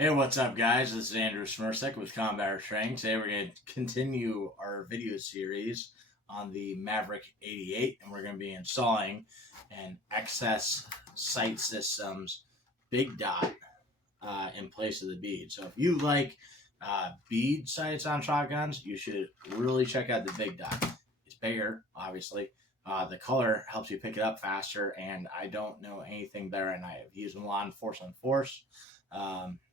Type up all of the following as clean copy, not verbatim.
Hey, what's up, guys? This is Andrew Smersek with Combat Training. Today, we're going to continue our video series on the Maverick 88, and we're going to be installing an excess sight systems big dot in place of the bead. So, if you like bead sights on shotguns, you should really check out the big dot. It's bigger, obviously. The color helps you pick it up faster, and I don't know anything better. And I've used them a lot in force on force.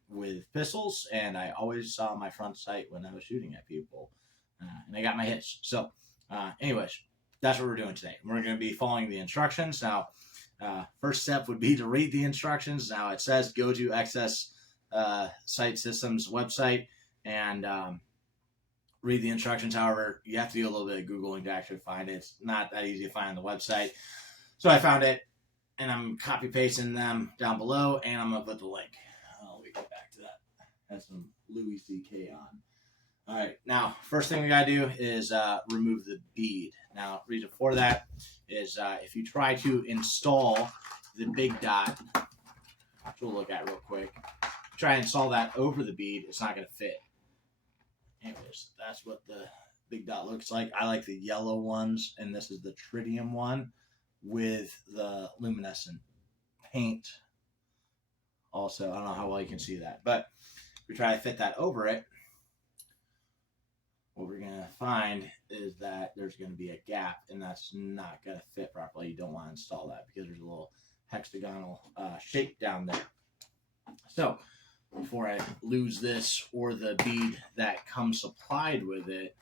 With pistols, and I always saw my front sight when I was shooting at people, and I got my hits. So, anyways, that's what we're doing today. We're going to be following the instructions. Now, first step would be to read the instructions. Now, it says go to Excess Sight Systems website and read the instructions. However, you have to do a little bit of Googling to actually find it. It's not that easy to find on the website. So I found it, and I'm copy pasting them down below, and I'm going to put the link. Get back to that. Has some Louis C.K. on. All right, now first thing we gotta do is remove the bead. Now, reason for that is if you try to install the big dot, which we'll look at real quick, try and install that over the bead, it's not gonna fit. Anyways, that's what the big dot looks like. I like the yellow ones, and this is the tritium one with the luminescent paint. Also, I don't know how well you can see that, but if we try to fit that over it, what we're going to find is that there's going to be a gap, and that's not going to fit properly. You don't want to install that because there's a little hexagonal shape down there. So, before I lose this or the bead that comes supplied with it,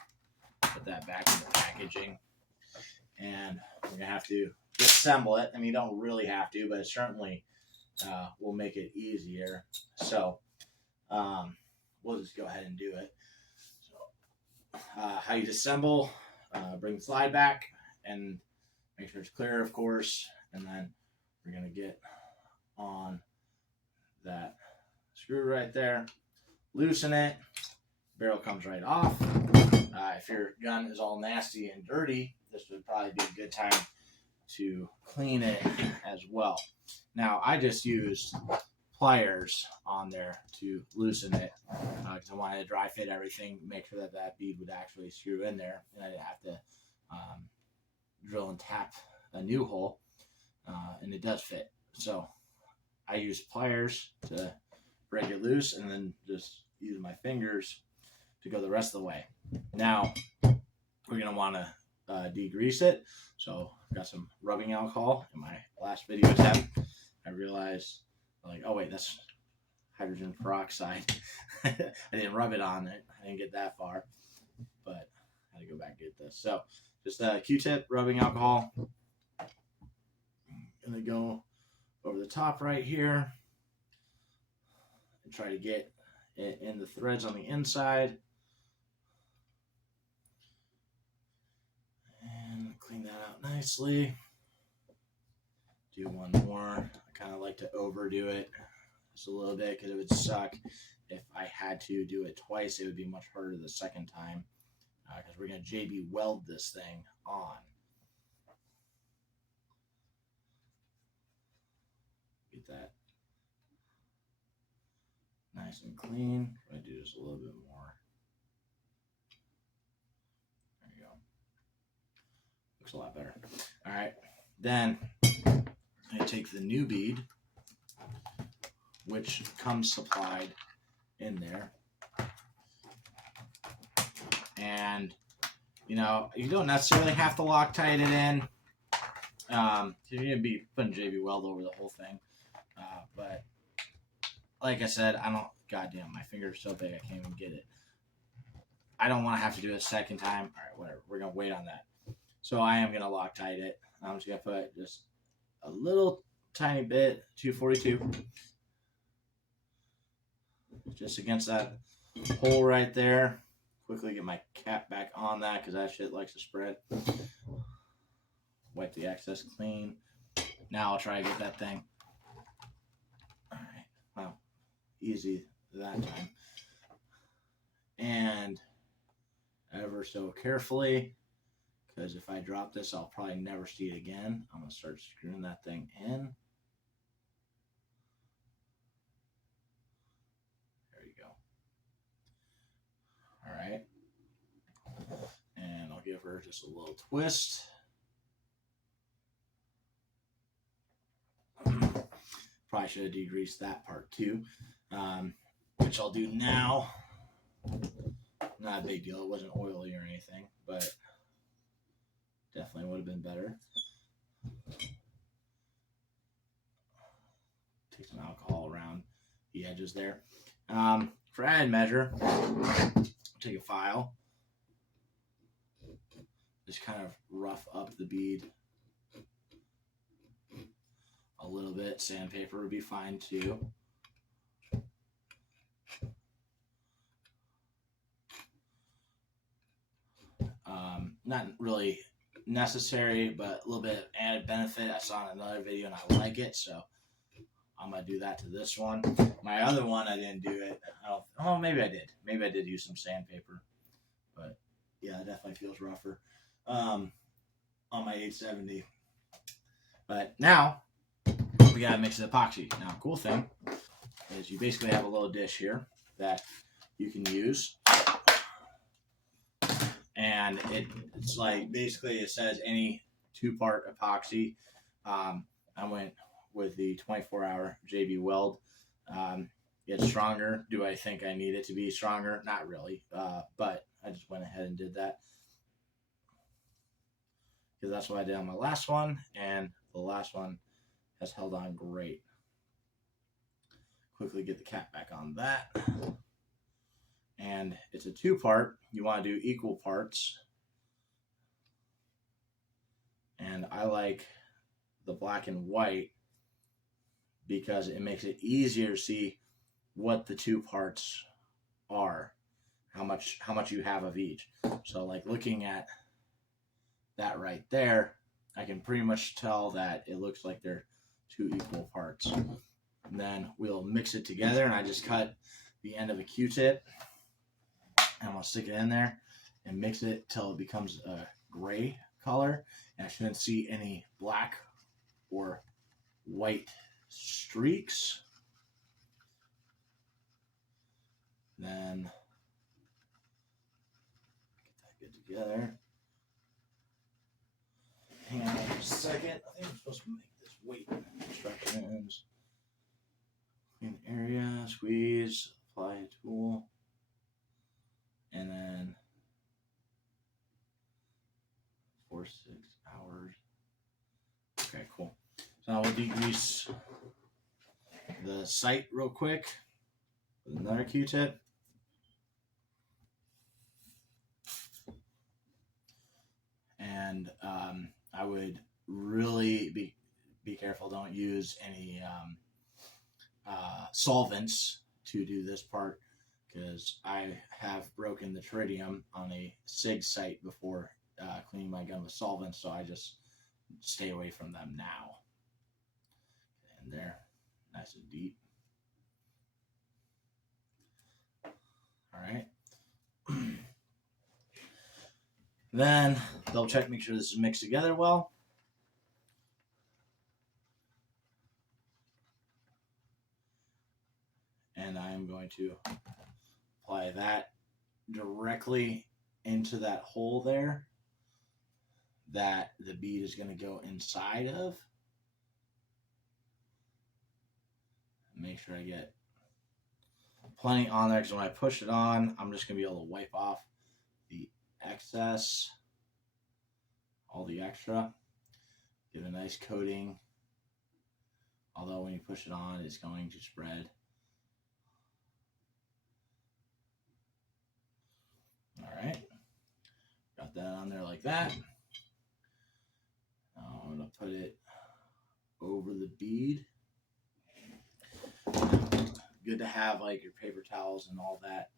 put that back in the packaging, and we're going to have to disassemble it. I mean, you don't really have to, but it certainly will make it easier. So we'll just go ahead and do it. So how you disassemble, bring the slide back and make sure it's clear, of course, and then we're going to get on that screw right there, loosen it, barrel comes right off. If your gun is all nasty and dirty, this would probably be a good time to clean it as well. Now, I just used pliers on there to loosen it because I wanted to dry fit everything, make sure that that bead would actually screw in there, and I didn't have to drill and tap a new hole, and it does fit. So I used pliers to break it loose and then just use my fingers to go the rest of the way. Now, we're going to want to degrease it. So I've got some rubbing alcohol in my last video attempt. I realized, like, oh wait, that's hydrogen peroxide. I didn't rub it on it. I didn't get that far, but I had to go back and get this. So just a Q-tip, rubbing alcohol. Gonna go over the top right here and try to get it in the threads on the inside. And clean that out nicely. Do one more. I kind of like to overdo it just a little bit because it would suck if I had to do it twice. It would be much harder the second time because we're going to JB weld this thing on. Get that nice and clean. I'm going to do just a little bit more. There you go. Looks a lot better. All right. Then I take the new bead, which comes supplied in there. And, you know, you don't necessarily have to Loctite it in. You're going to be putting JB Weld over the whole thing. But, like I said, goddamn, my finger's so big I can't even get it. I don't want to have to do it a second time. All right, whatever. We're going to wait on that. So I am going to Loctite it. I'm just going to put just a little tiny bit, 242, just against that hole right there. Quickly get my cap back on that because that shit likes to spread. Wipe the excess clean. Now I'll try to get that thing. All right, wow, easy that time. And ever so carefully, because if I drop this, I'll probably never see it again. I'm going to start screwing that thing in. you go. All right. And I'll give her just a little twist. Probably should have degreased that part too, which I'll do now. Not a big deal. It wasn't oily or anything, but definitely would have been better. Take some alcohol around the edges there. For added measure, take a file. Just kind of rough up the bead a little bit. Sandpaper would be fine too. Not really necessary, but a little bit of added benefit. I saw in another video and I like it, so I'm gonna do that to this one. My other one, I didn't do it. Oh, maybe I did. Maybe I did use some sandpaper, but yeah, it definitely feels rougher on my 870. But now we gotta mix the epoxy. Now, cool thing is you basically have a little dish here that you can use. And it's like, basically it says any 2-part epoxy. I went with the 24-hour JB Weld. It's stronger. Do I think I need it to be stronger? Not really. But I just went ahead and did that, because that's what I did on my last one, and the last one has held on great. Quickly get the cap back on that. And it's a 2-part. You want to do equal parts. And I like the black and white because it makes it easier to see what the 2 parts are, how much you have of each. So like looking at that right there, I can pretty much tell that it looks like they're 2 equal parts. And then we'll mix it together, and I just cut the end of a Q-tip. And I'm going to stick it in there and mix it till it becomes a gray color. And I shouldn't see any black or white streaks. Then get that good together. Hang on for a second. I think I'm supposed to make this weight instructions. Clean the area, squeeze, apply a tool. And then 4 to 6 hours. Okay, cool. So now we'll degrease the sight real quick with another Q-tip. And I would really be careful. Don't use any solvents to do this part, because I have broken the tritium on a SIG sight before cleaning my gun with solvents, so I just stay away from them now. And there, nice and deep. All right. Then double check, make sure this is mixed together well. And I am going to apply that directly into that hole there that the bead is going to go inside of. Make sure I get plenty on there, because when I push it on, I'm just going to be able to wipe off the excess, all the extra. Give a nice coating, although when you push it on, it's going to spread. All right, got that on there like that. Now I'm going to put it over the bead. Good to have like your paper towels and all that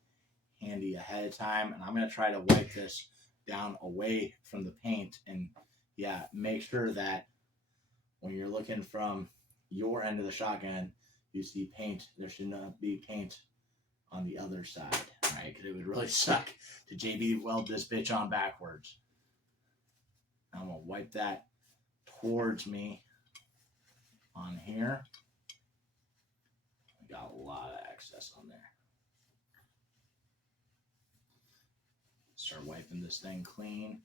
handy ahead of time. And I'm going to try to wipe this down away from the paint. And yeah, make sure that when you're looking from your end of the shotgun, you see paint. There should not be paint on the other side, right? Because it would really suck to JB weld this bitch on backwards. I'm going to wipe that towards me on here. I got a lot of excess on there. start wiping this thing clean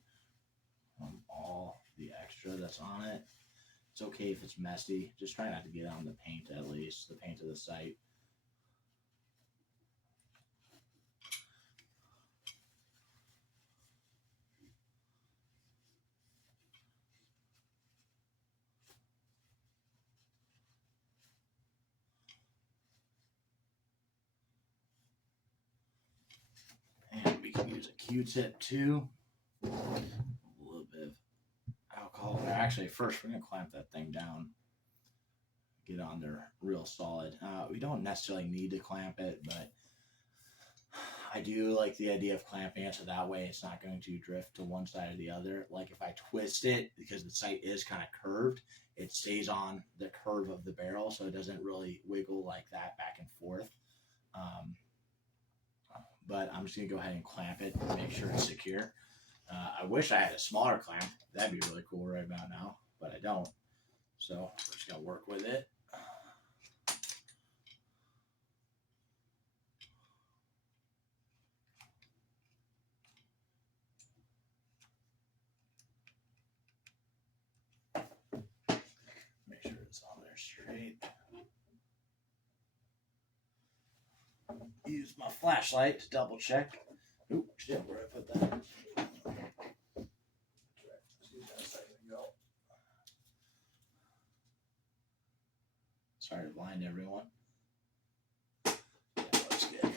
from all the extra that's on it. It's okay if it's messy. Just try not to get on the paint, at least the paint of the site. And we can use a Q-tip too. A little bit of alcohol. Actually, first we're going to clamp that thing down. Get on there real solid. We don't necessarily need to clamp it, but I do like the idea of clamping it so that way it's not going to drift to one side or the other. Like if I twist it, because the sight is kind of curved, it stays on the curve of the barrel, so it doesn't really wiggle like that back and forth. But I'm just going to go ahead and clamp it and make sure it's secure. I wish I had a smaller clamp. That'd be really cool right about now, but I don't. So we're just going to work with it. Make sure it's on there straight. Use my flashlight to double check. Oop, shit, where I put that? Sorry to blind everyone. Yeah, looks good.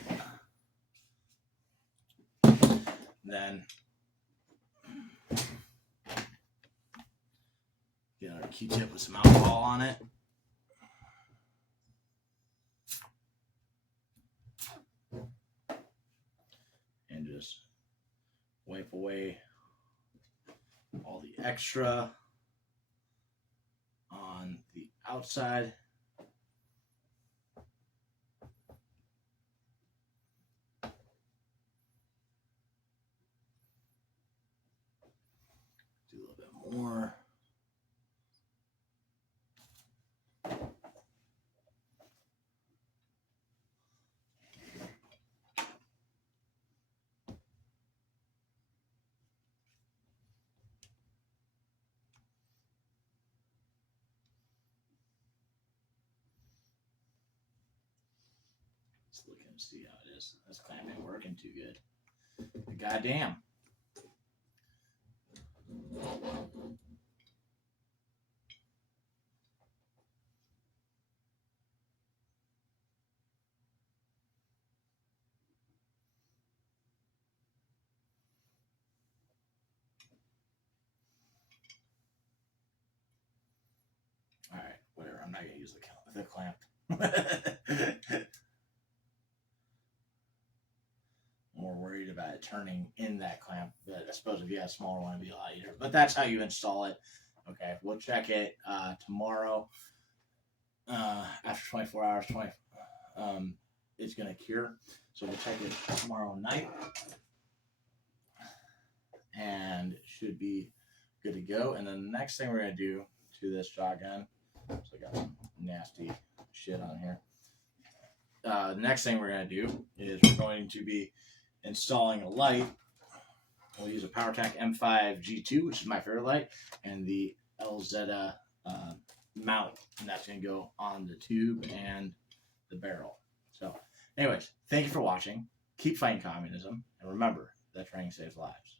Then get our Q-tip with some alcohol on it. And just wipe away all the extra on the outside. Do a little bit more. Let's look and see how it is. This clamp ain't working too good. Goddamn. All right, whatever. I'm not gonna use the clamp. More worried about it turning in that clamp, but I suppose if you have a smaller one, it'd be a lot easier. But that's how you install it. Okay, we'll check it tomorrow. After 24 hours, it's gonna cure. So we'll check it tomorrow night, and it should be good to go. And then the next thing we're gonna do to this shotgun, so I got some nasty shit on here. The next thing we're going to do is we're going to be installing a light. We'll use a PowerTac M5 G2, which is my favorite light, and the LZ mount, and that's going to go on the tube and the barrel. So anyways, thank you for watching. Keep fighting communism, and remember that training saves lives.